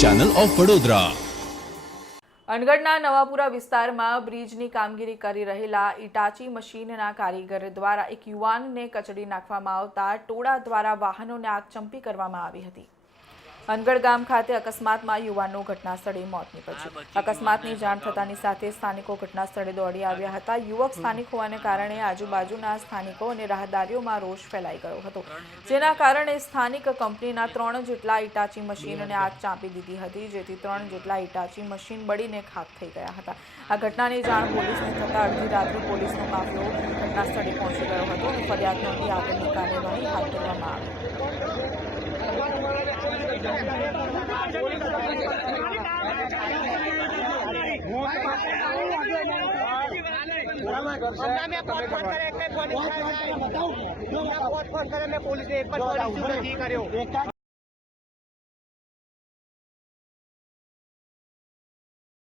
Channel of Vadodara. અનગઢના નવાપુરા વિસ્તારમાં બ્રિજની કામગીરી કરી રહેલા ઇટાચી મશીનના કારીગર દ્વારા એક યુવાનને કચડી નાખવામાં આવતા ટોળા દ્વારા વાહનોને આગચંપી કરવામાં આવી હતી। અનગઢ ગામ ખાતે અકસ્માતમાં યુવાનનું ઘટના સ્થળે મોત નીપજ્યું। અકસ્માતની જાણ થતાની સાથે સ્થાનિકો ઘટના સ્થળે દોડી આવ્યા હતા। યુવક સ્થાનિક હોવાને કારણે આજુબાજુના સ્થાનિકો અને રાહદારીઓમાં રોષ ફેલાઈ ગયો હતો, જેના કારણે સ્થાનિક કંપનીના 3 જેટલા ઇટાચી મશીનને આગ ચાંપી દીધી હતી, જેથી 3 જેટલા ઇટાચી મશીન બળીને ખાખ થઈ ગયા હતા। આ ઘટનાની જાણ પોલીસને થતાં અડધી રાત્રે પોલીસનો કાફલો ઘટના સ્થળે પહોંચી ગયો હતો અને ફરિયાદ નોંધી આગળની કાર્યવાહી હાથ ધરવામાં આવી। पुलिस ने एक बार